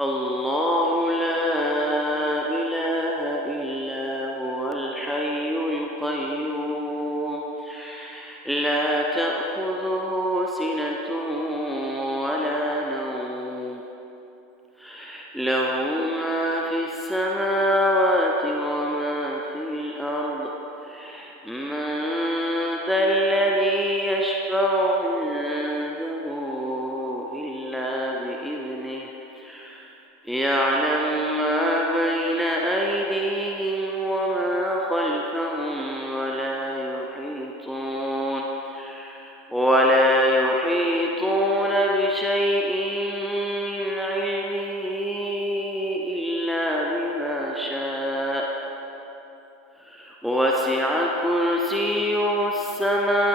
الله لا إله إلا هو الحي القيوم لا تأخذه سنة ولا نوم له ما في السماوات وما في الأرض من ذا الذي يشفع عنده إلا بإذنه يعلم ما بين أيديهم وما خلفهم ولا يحيطون بشيء من علمه إلا بما شاء وسع كرسيه السماوات